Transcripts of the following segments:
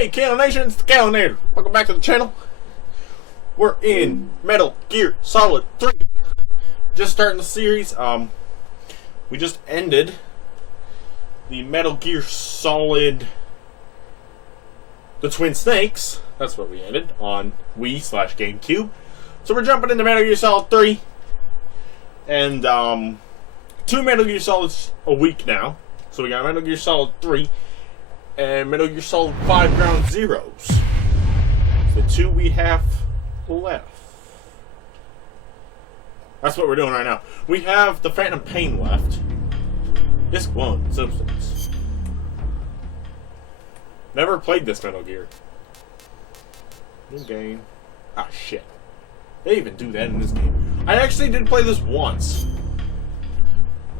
Hey, Kale Nation, it's the Calinator. Welcome back to the channel. We're in Metal Gear Solid 3. Just starting the series. We just ended the Metal Gear Solid The Twin Snakes. That's what we ended on Wii/GameCube. So we're jumping into Metal Gear Solid 3. And 2 Metal Gear Solids a week now. So we got Metal Gear Solid 3 and Metal Gear Solid 5 Ground Zeroes. The 2 we have left. That's what we're doing right now. We have the Phantom Pain left. Disc 1, Substance. Never played this Metal Gear. New game. Ah, shit. They even do that in this game. I actually did play this once.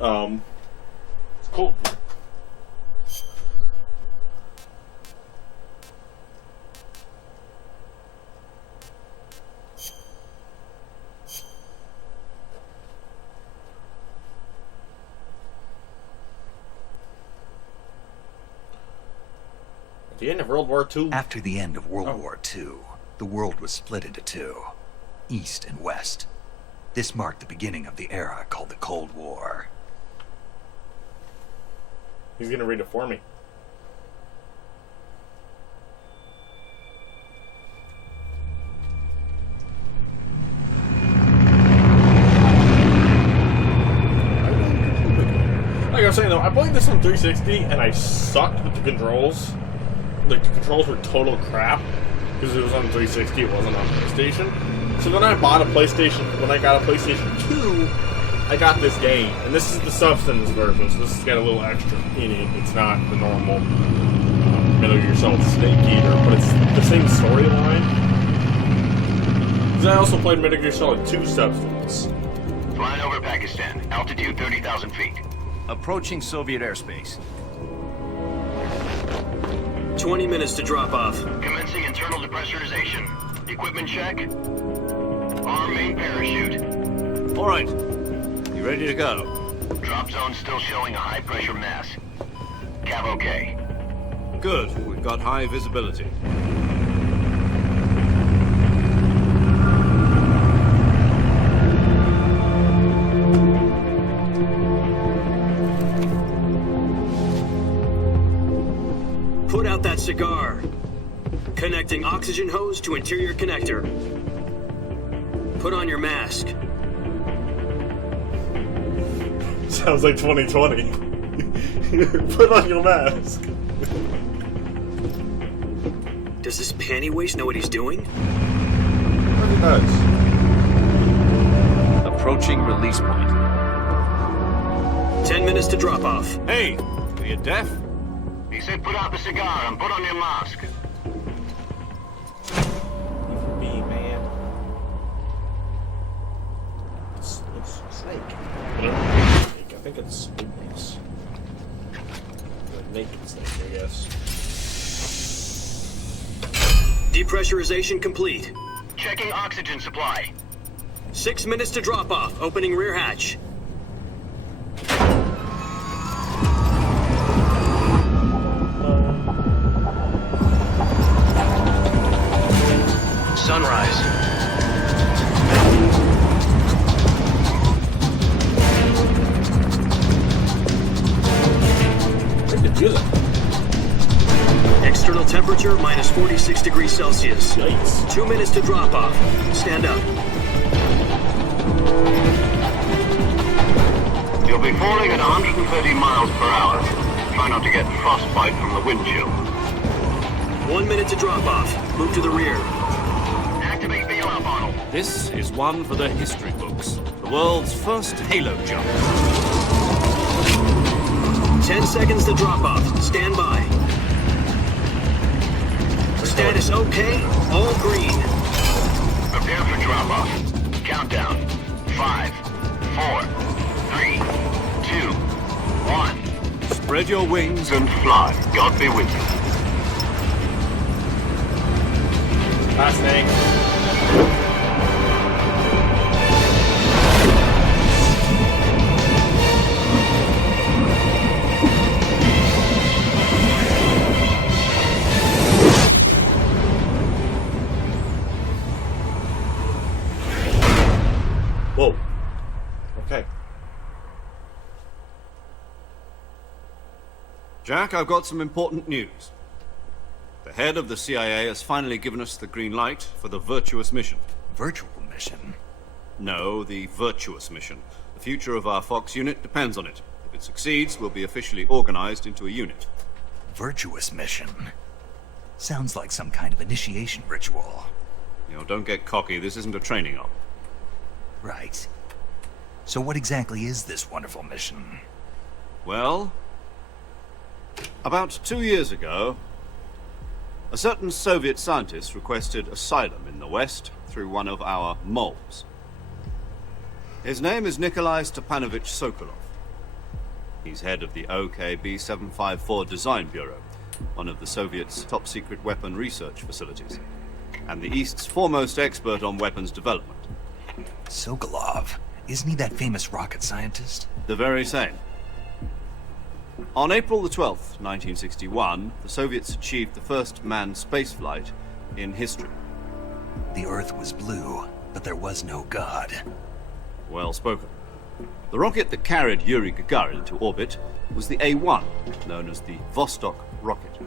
It's cool. At the end of World War II? After the end of World War II, the world was split into two, East and West. This marked the beginning of the era called the Cold War. He's gonna read it for me. Like I was saying though, I played this on 360 and I sucked with the controls. Like, the controls were total crap because it was on 360, it wasn't on PlayStation. So then I bought a PlayStation. When I got a PlayStation 2, I got this game, and this is the Substance version. So this has got a little extra in it. It's not the normal Metal Gear Solid Snake Eater, but it's the same storyline. Because I also played Metal Gear Solid 2 Substance. Flying over Pakistan, altitude 30,000 feet. Approaching Soviet airspace. 20 minutes to drop off. Commencing internal depressurization. Equipment check. Arm main parachute. All right. You ready to go? Drop zone still showing a high pressure mass. Cav okay. Good. We've got high visibility. Put out that cigar. Connecting oxygen hose to interior connector. Put on your mask. Sounds like 2020. Put on your mask. Does this panty waste know what he's doing? What it does. Approaching release point. 10 minutes to drop off. Hey, are you deaf? He said put out the cigar and put on your mask. Me, man. It's snake. I think it's snakes. The naked snake, I guess. Depressurization complete. Checking oxygen supply. 6 minutes to drop off. Opening rear hatch. Sunrise. External temperature minus 46 degrees Celsius. Yikes. 2 minutes to drop off. Stand up. You'll be falling at 130 miles per hour. Try not to get frostbite from the wind chill. 1 minute to drop off. Move to the rear. Activate the alarm bottle. This is one for the history books. The world's first Halo jump. 10 seconds to drop off. Stand by. Status okay. All green. Prepare for drop off. Countdown. 5, 4, 3, 2, 1. Spread your wings And fly. God be with you. Bye, snake. Jack, I've got some important news. The head of the CIA has finally given us the green light for the virtuous mission. Virtual mission? No, the virtuous mission. The future of our Fox unit depends on it. If it succeeds, we'll be officially organized into a unit. Virtuous mission? Sounds like some kind of initiation ritual. You know, don't get cocky. This isn't a training op. Right. So what exactly is this wonderful mission? Well, about 2 years ago, a certain Soviet scientist requested asylum in the West through one of our moles. His name is Nikolai Stepanovich Sokolov. He's head of the OKB-754 Design Bureau, one of the Soviets' top-secret weapon research facilities, and the East's foremost expert on weapons development. Sokolov? Isn't he that famous rocket scientist? The very same. On April the 12th, 1961, the Soviets achieved the first manned spaceflight in history. The Earth was blue, but there was no God. Well spoken. The rocket that carried Yuri Gagarin to orbit was the A-1, known as the Vostok rocket.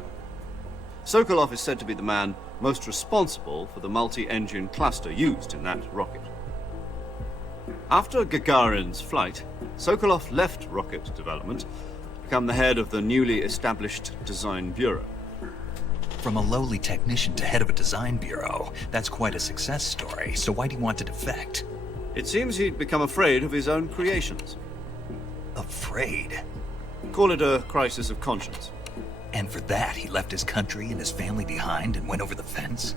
Sokolov is said to be the man most responsible for the multi-engine cluster used in that rocket. After Gagarin's flight, Sokolov left rocket development to become the head of the newly established Design Bureau. From a lowly technician to head of a design bureau, that's quite a success story, so why'd he want to defect? It seems he'd become afraid of his own creations. Afraid? Call it a crisis of conscience. And for that, he left his country and his family behind and went over the fence?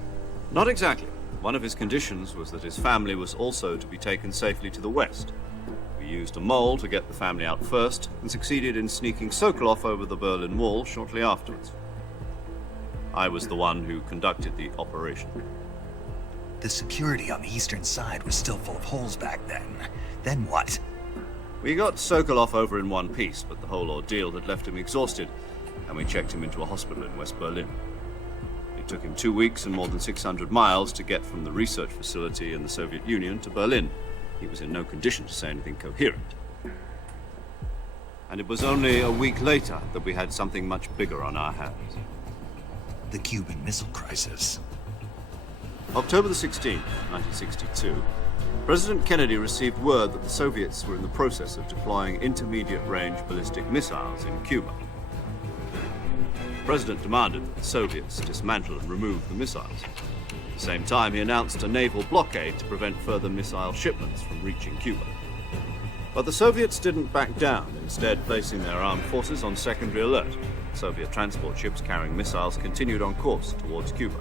Not exactly. One of his conditions was that his family was also to be taken safely to the West. We used a mole to get the family out first, and succeeded in sneaking Sokolov over the Berlin Wall shortly afterwards. I was the one who conducted the operation. The security on the eastern side was still full of holes back then. Then what? We got Sokolov over in one piece, but the whole ordeal had left him exhausted, and we checked him into a hospital in West Berlin. It took him 2 weeks and more than 600 miles to get from the research facility in the Soviet Union to Berlin. He was in no condition to say anything coherent. And it was only a week later that we had something much bigger on our hands. The Cuban Missile Crisis. October the 16th, 1962, President Kennedy received word that the Soviets were in the process of deploying intermediate-range ballistic missiles in Cuba. The President demanded that the Soviets dismantle and remove the missiles. At the same time, he announced a naval blockade to prevent further missile shipments from reaching Cuba. But the Soviets didn't back down, instead placing their armed forces on secondary alert. Soviet transport ships carrying missiles continued on course towards Cuba.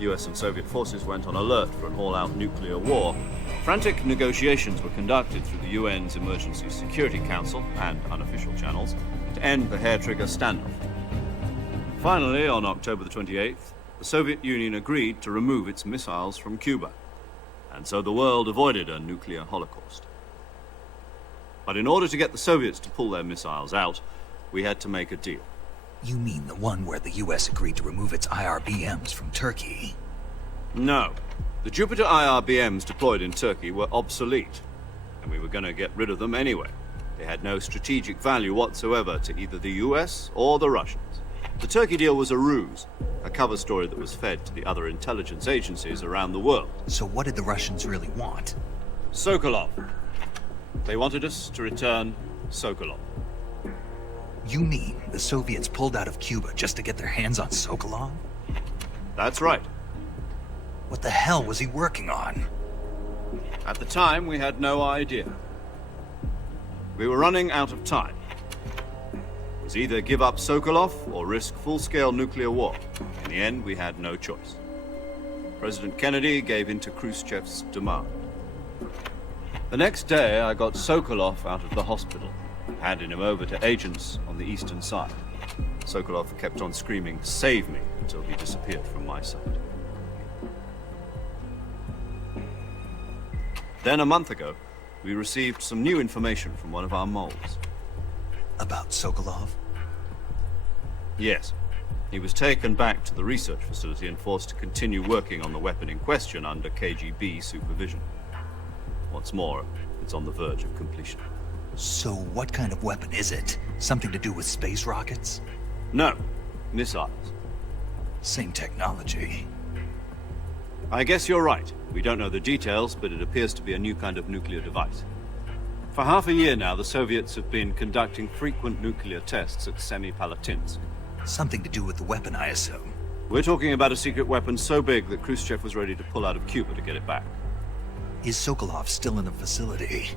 US and Soviet forces went on alert for an all-out nuclear war. Frantic negotiations were conducted through the UN's Emergency Security Council and unofficial channels to end the hair-trigger standoff. Finally, on October the 28th, the Soviet Union agreed to remove its missiles from Cuba, and so the world avoided a nuclear holocaust. But in order to get the Soviets to pull their missiles out, we had to make a deal. You mean the one where the US agreed to remove its IRBMs from Turkey? No. The Jupiter IRBMs deployed in Turkey were obsolete, and we were going to get rid of them anyway. They had no strategic value whatsoever to either the US or the Russians. The Turkey deal was a ruse, a cover story that was fed to the other intelligence agencies around the world. So what did the Russians really want? Sokolov. They wanted us to return Sokolov. You mean the Soviets pulled out of Cuba just to get their hands on Sokolov? That's right. What the hell was he working on? At the time, we had no idea. We were running out of time. It was either give up Sokolov or risk full-scale nuclear war. In the end, we had no choice. President Kennedy gave in to Khrushchev's demand. The next day, I got Sokolov out of the hospital, handing him over to agents on the eastern side. Sokolov kept on screaming, "Save me," until he disappeared from my sight. Then, a month ago, we received some new information from one of our moles. About Sokolov? Yes. He was taken back to the research facility and forced to continue working on the weapon in question under KGB supervision. What's more, it's on the verge of completion. So what kind of weapon is it? Something to do with space rockets? No, missiles. Same technology. I guess you're right. We don't know the details, but it appears to be a new kind of nuclear device. For half a year now, the Soviets have been conducting frequent nuclear tests at Semipalatinsk. Something to do with the weapon, I assume. We're talking about a secret weapon so big that Khrushchev was ready to pull out of Cuba to get it back. Is Sokolov still in the facility?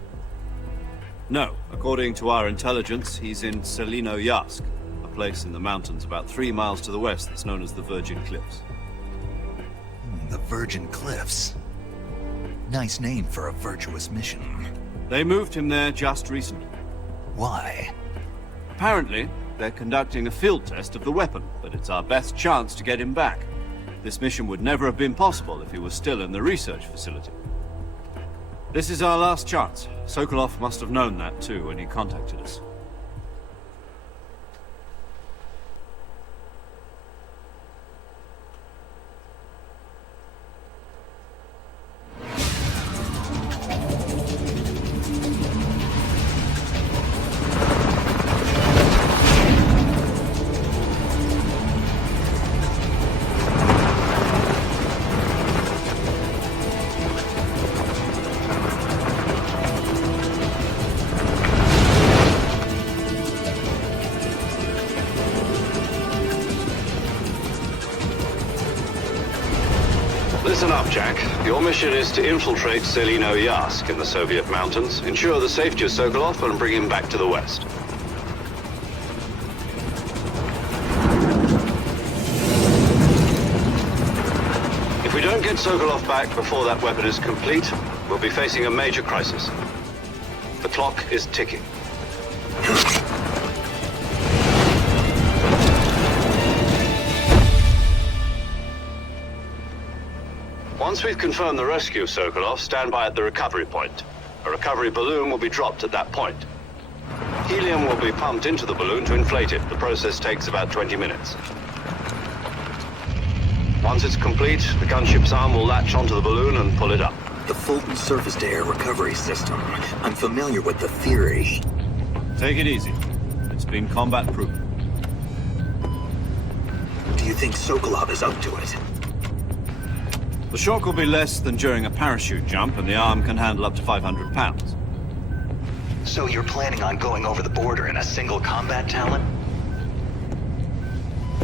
No, according to our intelligence, he's in Selino-Yarsk, a place in the mountains about 3 miles to the west that's known as the Virgin Cliffs. The Virgin Cliffs. Nice name for a virtuous mission. They moved him there just recently. Why? Apparently, they're conducting a field test of the weapon, but it's our best chance to get him back. This mission would never have been possible if he was still in the research facility. This is our last chance. Sokolov must have known that too when he contacted us. Listen up, Jack. Your mission is to infiltrate Selino-Yarsk in the Soviet mountains, ensure the safety of Sokolov, and bring him back to the west. If we don't get Sokolov back before that weapon is complete, we'll be facing a major crisis. The clock is ticking. Once we've confirmed the rescue of Sokolov, stand by at the recovery point. A recovery balloon will be dropped at that point. Helium will be pumped into the balloon to inflate it. The process takes about 20 minutes. Once it's complete, the gunship's arm will latch onto the balloon and pull it up. The Fulton surface-to-air recovery system. I'm familiar with the theory. Take it easy. It's been combat-proven. Do you think Sokolov is up to it? The shock will be less than during a parachute jump, and the arm can handle up to 500 pounds. So you're planning on going over the border in a single combat talent?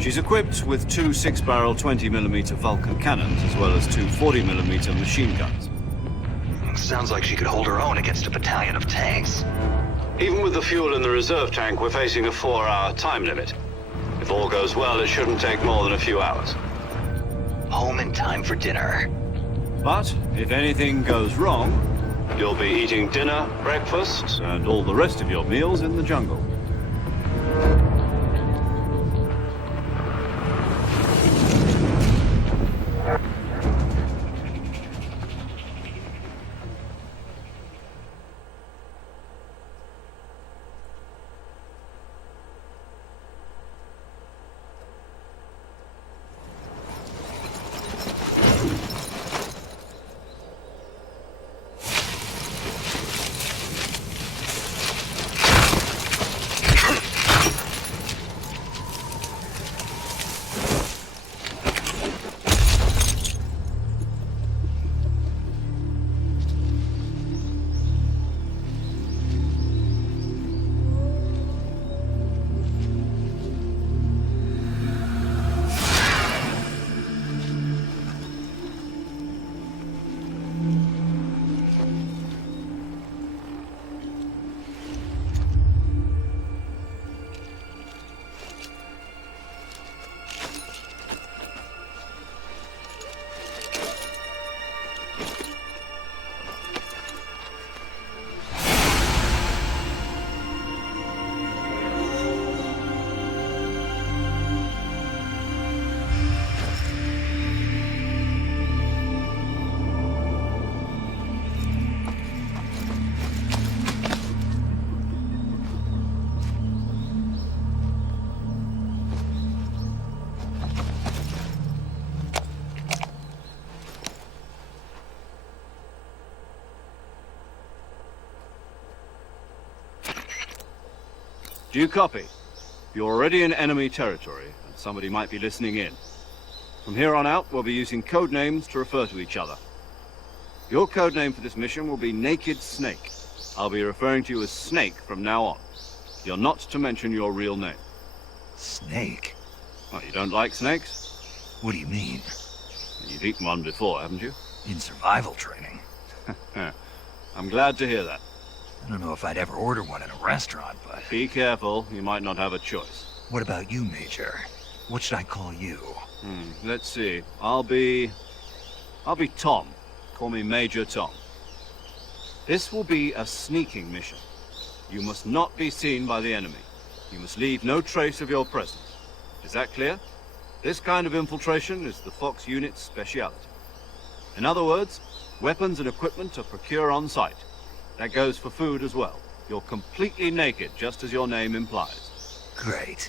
She's equipped with 2 6-barrel 20mm Vulcan cannons, as well as 2 40mm machine guns. Sounds like she could hold her own against a battalion of tanks. Even with the fuel in the reserve tank, we're facing a 4-hour time limit. If all goes well, it shouldn't take more than a few hours. Home in time for dinner. But if anything goes wrong, you'll be eating dinner, breakfast, and all the rest of your meals in the jungle. Do you copy? You're already in enemy territory, and somebody might be listening in. From here on out, we'll be using code names to refer to each other. Your code name for this mission will be Naked Snake. I'll be referring to you as Snake from now on. You're not to mention your real name. Snake? Well, you don't like snakes? What do you mean? You've eaten one before, haven't you? In survival training? I'm glad to hear that. I don't know if I'd ever order one in a restaurant, but... Be careful, you might not have a choice. What about you, Major? What should I call you? Let's see. I'll be Tom. Call me Major Tom. This will be a sneaking mission. You must not be seen by the enemy. You must leave no trace of your presence. Is that clear? This kind of infiltration is the Fox unit's speciality. In other words, weapons and equipment are procure on site. That goes for food as well. You're completely naked, just as your name implies. Great.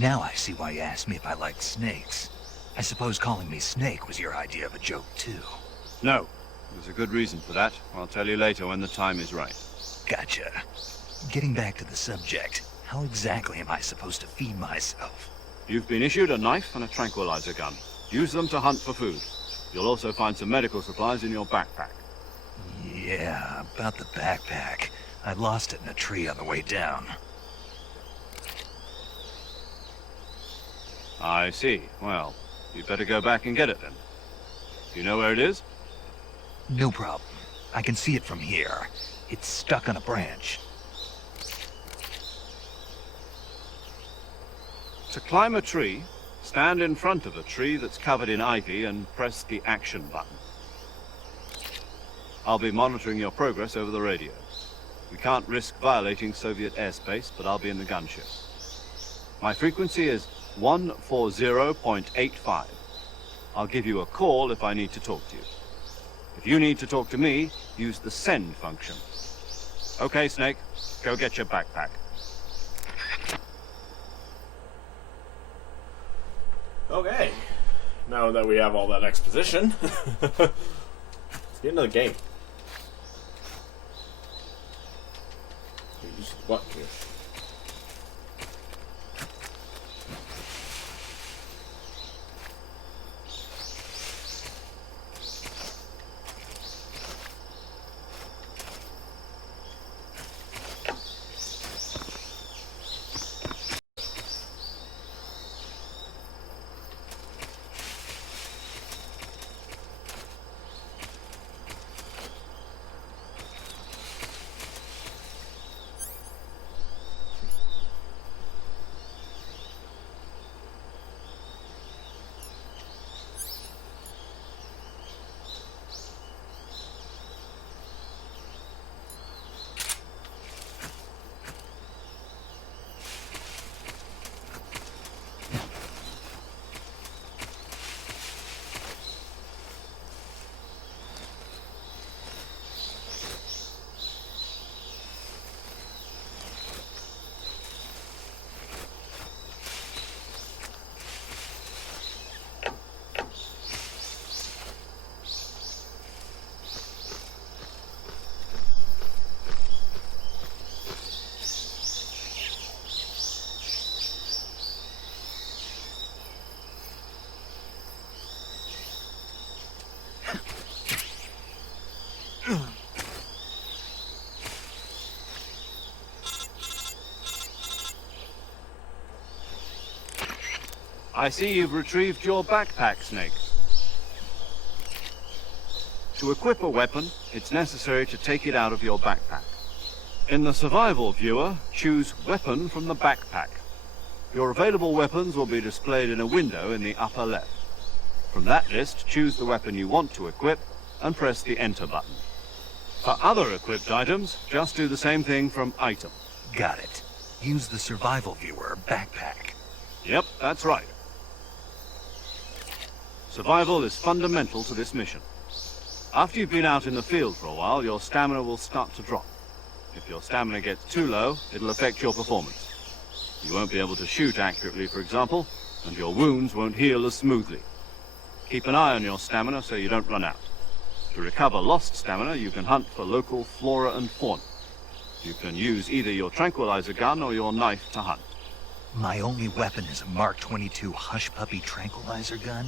Now I see why you asked me if I liked snakes. I suppose calling me Snake was your idea of a joke, too. No. There's a good reason for that. I'll tell you later when the time is right. Gotcha. Getting back to the subject, how exactly am I supposed to feed myself? You've been issued a knife and a tranquilizer gun. Use them to hunt for food. You'll also find some medical supplies in your backpack. Yeah, about the backpack. I lost it in a tree on the way down. I see. Well, you'd better go back and get it then. Do you know where it is? No problem. I can see it from here. It's stuck on a branch. To climb a tree, stand in front of a tree that's covered in ivy and press the action button. I'll be monitoring your progress over the radio. We can't risk violating Soviet airspace, but I'll be in the gunship. My frequency is 140.85. I'll give you a call if I need to talk to you. If you need to talk to me, use the send function. Okay, Snake, go get your backpack. Okay. Now that we have all that exposition, let's get into the game. Use the button here. I see you've retrieved your backpack, Snake. To equip a weapon, it's necessary to take it out of your backpack. In the survival viewer, choose Weapon from the backpack. Your available weapons will be displayed in a window in the upper left. From that list, choose the weapon you want to equip and press the Enter button. For other equipped items, just do the same thing from Item. Got it. Use the survival viewer backpack. Yep, that's right. Survival is fundamental to this mission. After you've been out in the field for a while, your stamina will start to drop. If your stamina gets too low, it'll affect your performance. You won't be able to shoot accurately, for example, and your wounds won't heal as smoothly. Keep an eye on your stamina so you don't run out. To recover lost stamina, you can hunt for local flora and fauna. You can use either your tranquilizer gun or your knife to hunt. My only weapon is a Mark 22 Hush Puppy tranquilizer gun?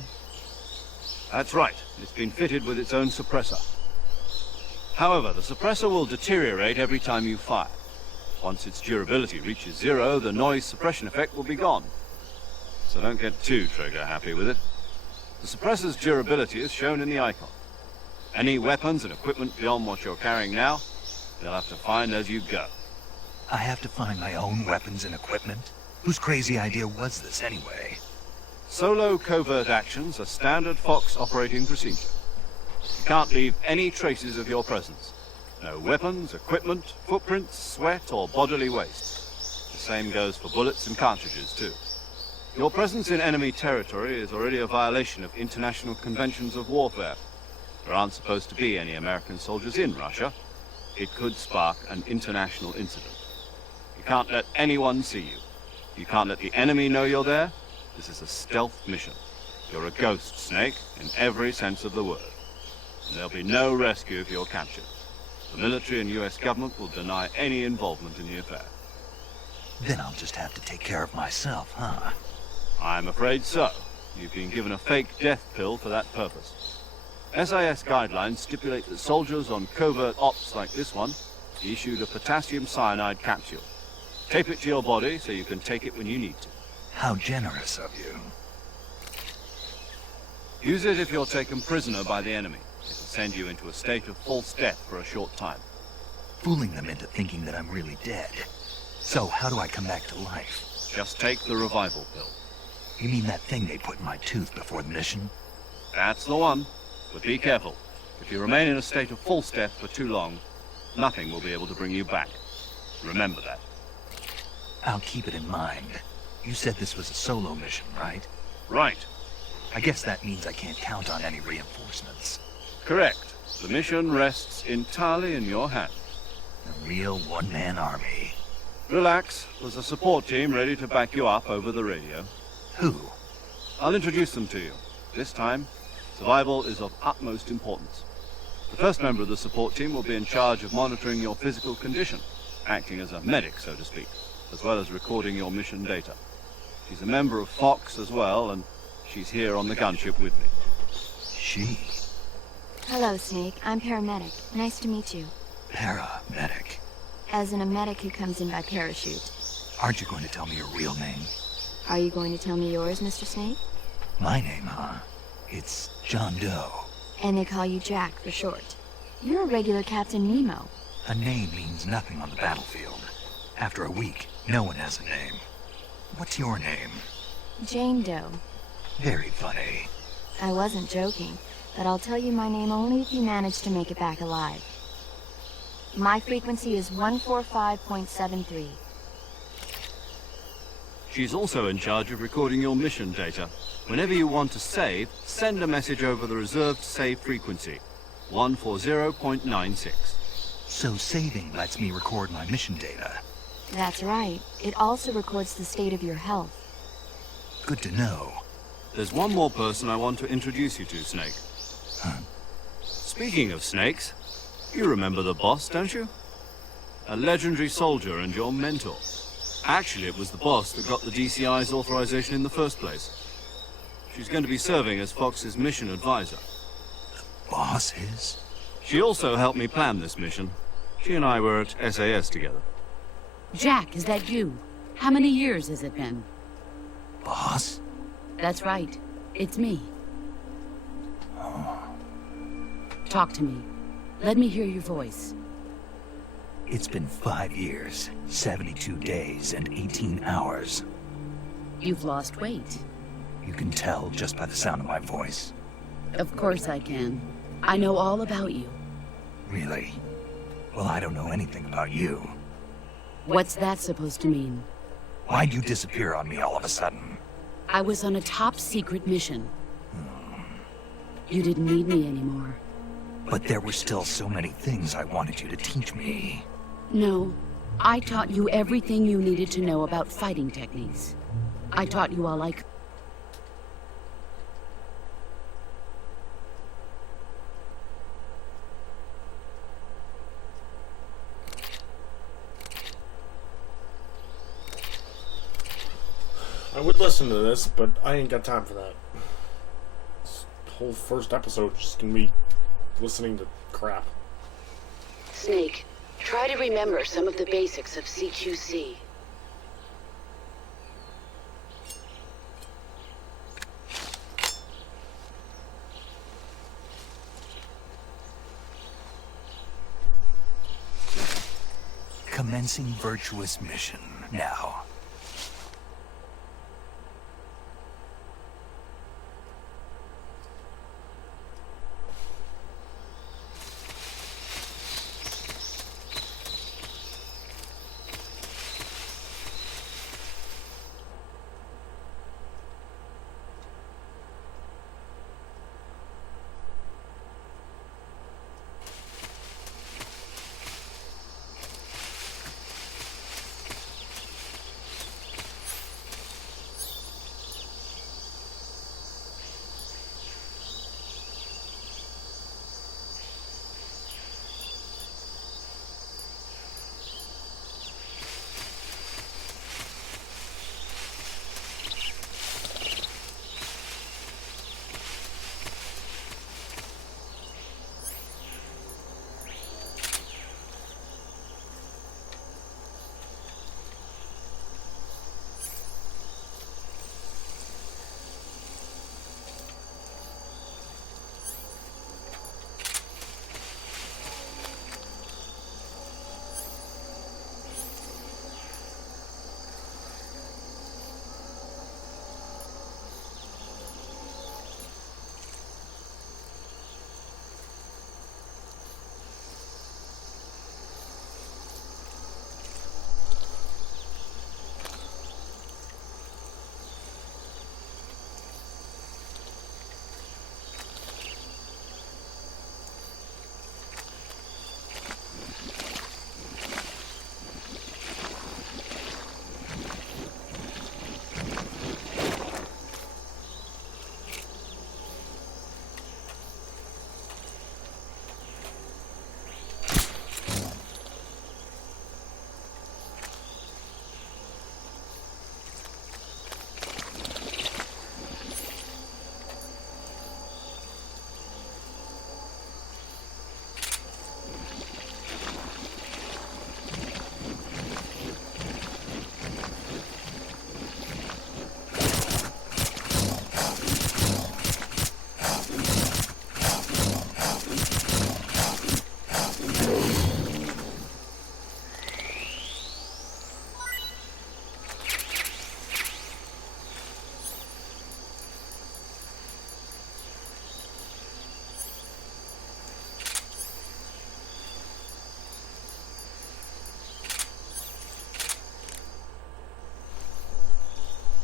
That's right. It's been fitted with its own suppressor. However, the suppressor will deteriorate every time you fire. Once its durability reaches 0, the noise suppression effect will be gone. So don't get too trigger happy with it. The suppressor's durability is shown in the icon. Any weapons and equipment beyond what you're carrying now, you'll have to find as you go. I have to find my own weapons and equipment? Whose crazy idea was this anyway? Solo covert actions are standard Fox operating procedure. You can't leave any traces of your presence. No weapons, equipment, footprints, sweat, or bodily waste. The same goes for bullets and cartridges, too. Your presence in enemy territory is already a violation of international conventions of warfare. There aren't supposed to be any American soldiers in Russia. It could spark an international incident. You can't let anyone see you. You can't let the enemy know you're there. This is a stealth mission. You're a ghost, Snake, in every sense of the word. And there'll be no rescue if you're captured. The military and US government will deny any involvement in the affair. Then I'll just have to take care of myself, huh? I'm afraid so. You've been given a fake death pill for that purpose. SIS guidelines stipulate that soldiers on covert ops like this one be issued a potassium cyanide capsule. Tape it to your body so you can take it when you need to. How generous of you. Use it if you're taken prisoner by the enemy. It will send you into a state of false death for a short time. Fooling them into thinking that I'm really dead. So how do I come back to life? Just take the revival pill. You mean that thing they put in my tooth before the mission? That's the one. But be careful. If you remain in a state of false death for too long, nothing will be able to bring you back. Remember that. I'll keep it in mind. You said this was a solo mission, right? Right. I guess that means I can't count on any reinforcements. Correct. The mission rests entirely in your hands. A real one-man army. Relax. There's a support team ready to back you up over the radio. Who? I'll introduce them to you. This time, survival is of utmost importance. The first member of the support team will be in charge of monitoring your physical condition, acting as a medic, so to speak, as well as recording your mission data. She's a member of Fox as well, and she's here on the gunship with me. She? Hello, Snake. I'm paramedic. Nice to meet you. Paramedic. As in a medic who comes in by parachute. Aren't you going to tell me your real name? Are you going to tell me yours, Mr. Snake? My name, huh? It's John Doe. And they call you Jack for short. You're a regular Captain Nemo. A name means nothing on the battlefield. After a week, no one has a name. What's your name? Jane Doe. Very funny. I wasn't joking, but I'll tell you my name only if you manage to make it back alive. My frequency is 145.73. She's also in charge of recording your mission data. Whenever you want to save, send a message over the reserved save frequency, 140.96. So saving lets me record my mission data. That's right. It also records the state of your health. Good to know. There's one more person I want to introduce you to, Snake. Huh? Speaking of snakes, you remember the boss, don't you? A legendary soldier and your mentor. Actually, it was the boss that got the DCI's authorization in the first place. She's going to be serving as Fox's mission advisor. Boss is? She also helped me plan this mission. She and I were at SAS together. Jack, is that you? How many years has it been? Boss? That's right. It's me. Talk to me. Let me hear your voice. It's been 5 years, 72 days, and 18 hours. You've lost weight. You can tell just by the sound of my voice. Of course I can. I know all about you. Really? Well, I don't know anything about you. What's that supposed to mean? Why'd you disappear on me all of a sudden? I was on a top-secret mission. You didn't need me anymore. But there were still so many things I wanted you to teach me. No. I taught you everything you needed to know about fighting techniques. I taught you all I could. I would listen to this, but I ain't got time for that. This whole first episode is just gonna be listening to crap. Snake, try to remember some of the basics of CQC. Commencing virtuous mission now.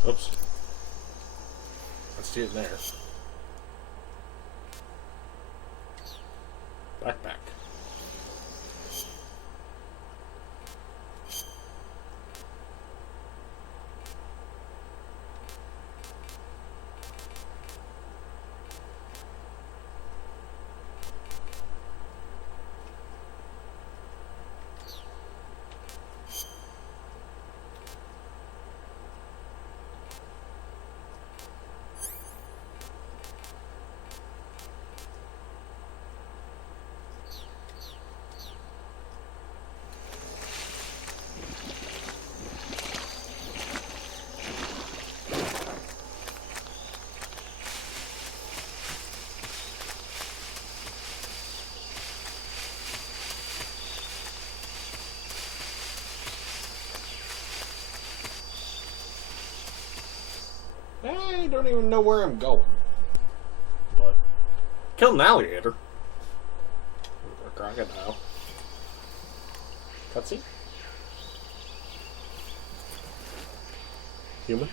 Oops. Let's see it there. Backpack. I don't even know where I'm going. But killed an alligator. Or a crocodile. Cutscene? Human?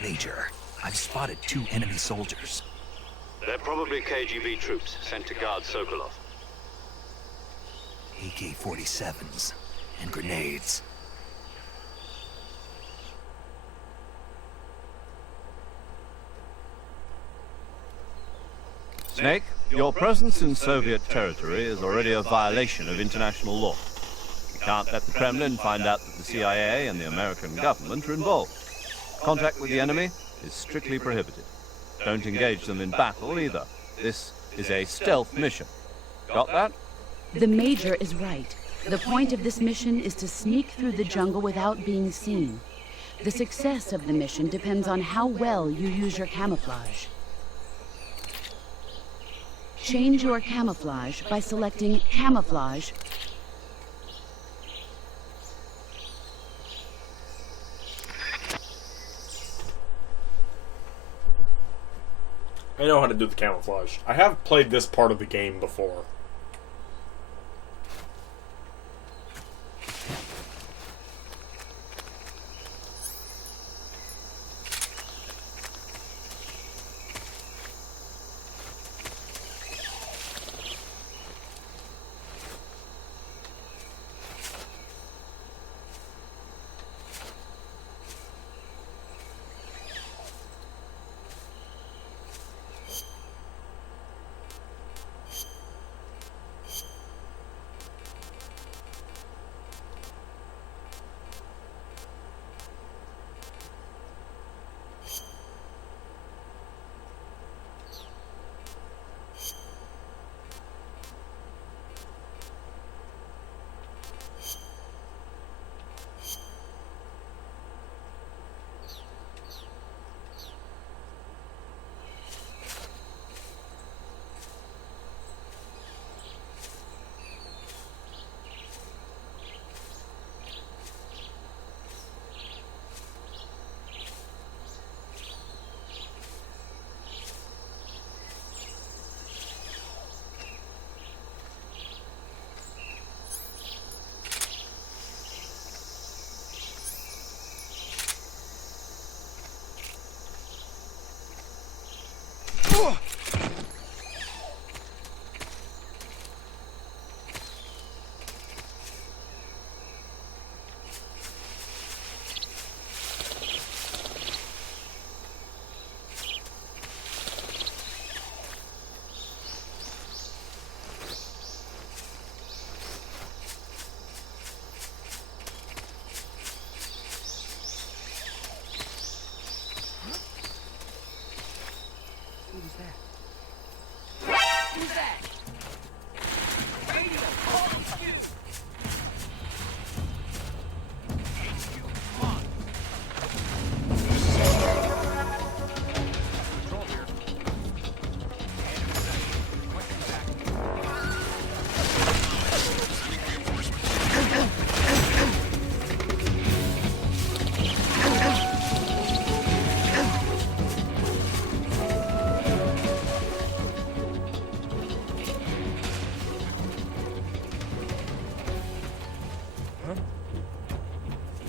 Major, I've spotted 2 enemy soldiers. They're probably KGB troops sent to guard Sokolov. AK-47s and grenades. Snake, your presence in Soviet territory is already a violation of international law. You can't let the Kremlin find out that the CIA and the American government are involved. Contact with the enemy is strictly prohibited. Don't engage them in battle either. This is a stealth mission. Got that? The Major is right. The point of this mission is to sneak through the jungle without being seen. The success of the mission depends on how well you use your camouflage. Change your camouflage by selecting Camouflage. I know how to do the camouflage. I have played this part of the game before.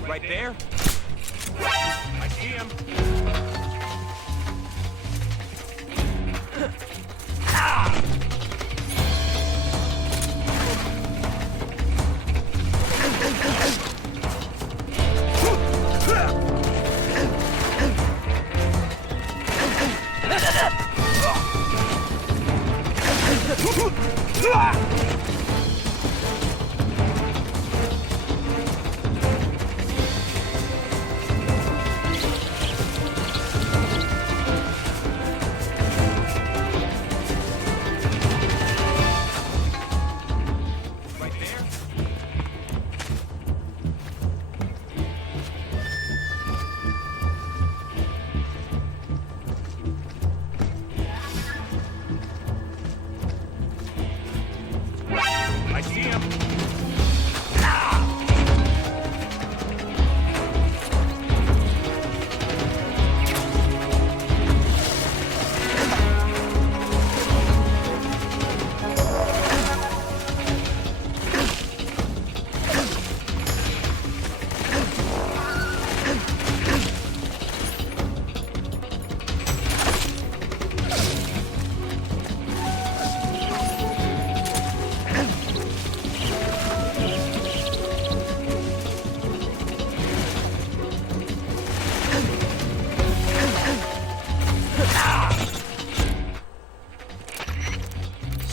Right there? I see him.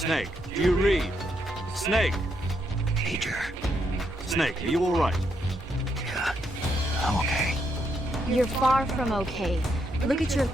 Snake, do you read? Snake! Major. Snake, are you alright? Yeah, I'm okay. You're far from okay. Look at your...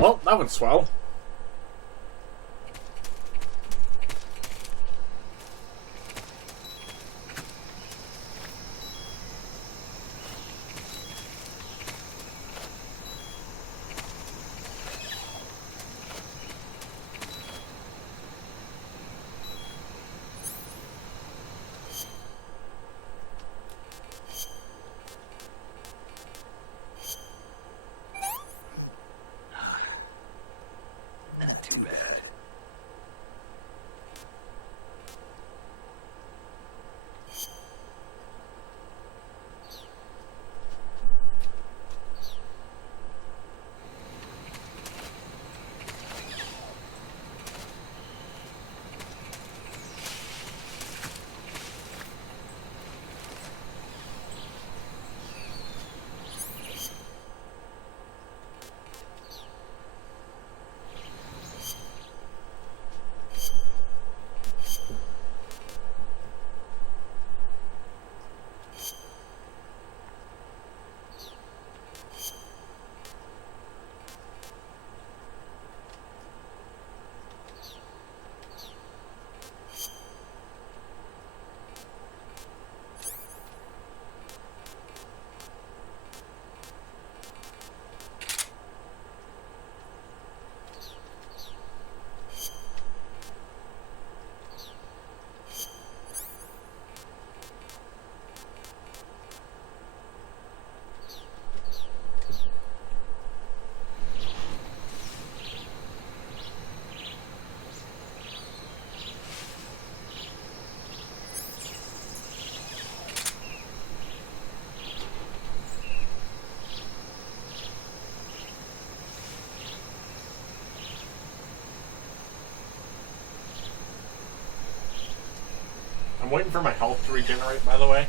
Well, that would swell. Not too bad. I'm waiting for my health to regenerate, by the way.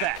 that?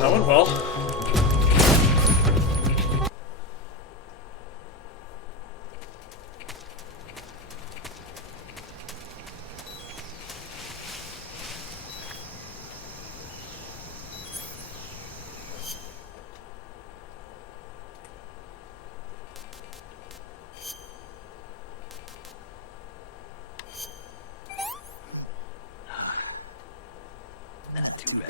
That went well. Not too bad.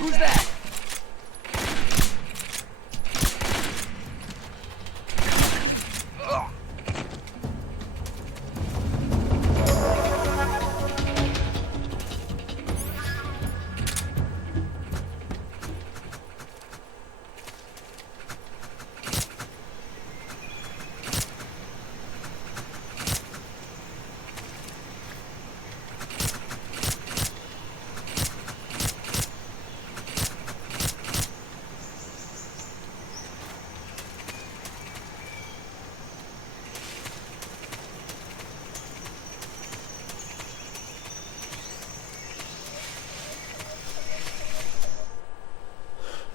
Who's that?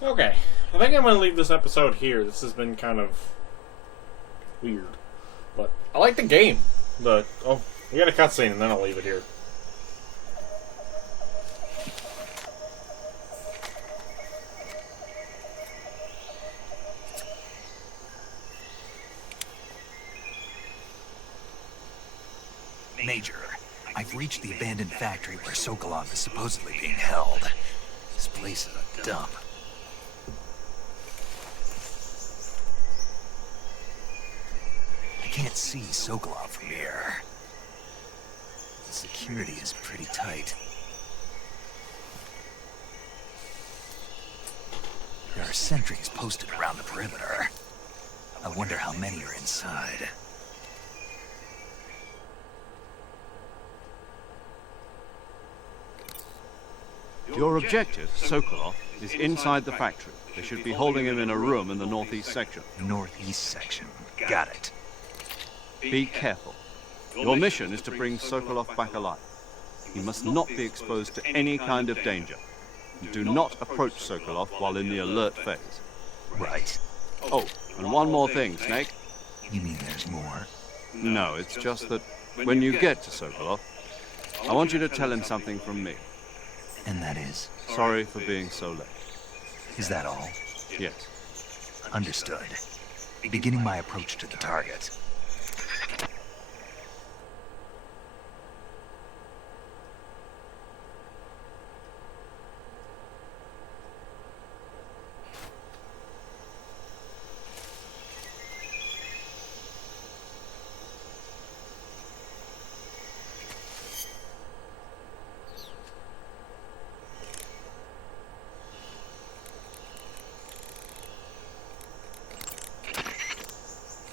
Okay, I think I'm going to leave this episode here. This has been kind of weird. But I like the game. Oh, we got a cutscene and then I'll leave it here. Major, I've reached the abandoned factory where Sokolov is supposedly being held. This place is a dump. I can't see Sokolov from here. The security is pretty tight. There are sentries posted around the perimeter. I wonder how many are inside. Your objective, Sokolov, is inside the factory. They should be holding him in a room in the northeast section. Northeast section. Got it. Be careful. Your mission is to bring Sokolov back alive. He must not be exposed to any kind of danger. Do not approach Sokolov while in the alert phase. Right. Oh, and one more thing, Snake. You mean there's more? No, it's just that when you get to Sokolov, I want you to tell him something from me. And that is? Sorry for being so late. Is that all? Yes. Understood. Beginning my approach to the target.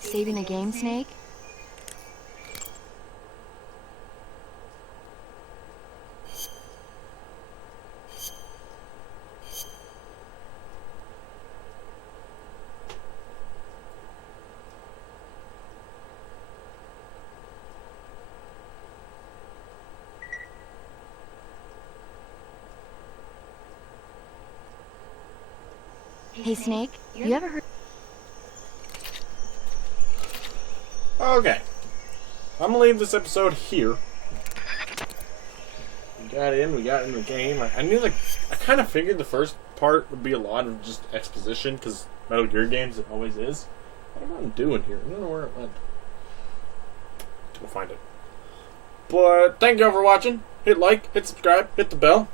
Saving the game, Snake? Hey, Snake, you ever heard... Okay. I'm going to leave this episode here. We got in the game. I knew, like, I kind of figured the first part would be a lot of just exposition, because Metal Gear games, it always is. What am I doing here? I don't know where it went. We'll find it. But, thank you all for watching. Hit like, hit subscribe, hit the bell.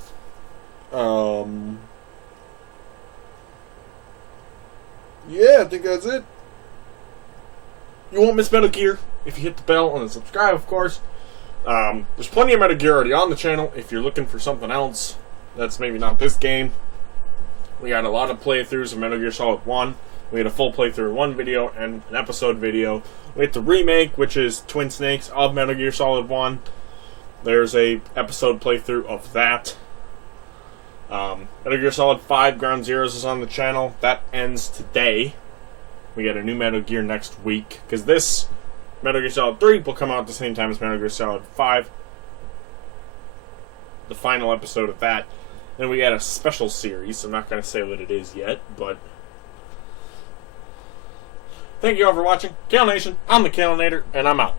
Yeah, I think that's it. You won't miss Metal Gear if you hit the bell and subscribe, of course. There's plenty of Metal Gear already on the channel. If you're looking for something else that's maybe not this game, we got a lot of playthroughs of Metal Gear Solid 1. We had a full playthrough 1 video and an episode video. We had the remake, which is Twin Snakes of Metal Gear Solid 1. There's a episode playthrough of that. Metal Gear Solid 5 Ground Zeroes is on the channel. That ends today. We get a new Metal Gear next week, because this Metal Gear Solid 3 will come out at the same time as Metal Gear Solid 5. The final episode of that. Then we got a special series. I'm not going to say what it is yet, but... Thank you all for watching. Kale Nation, I'm the Kalenator, and I'm out.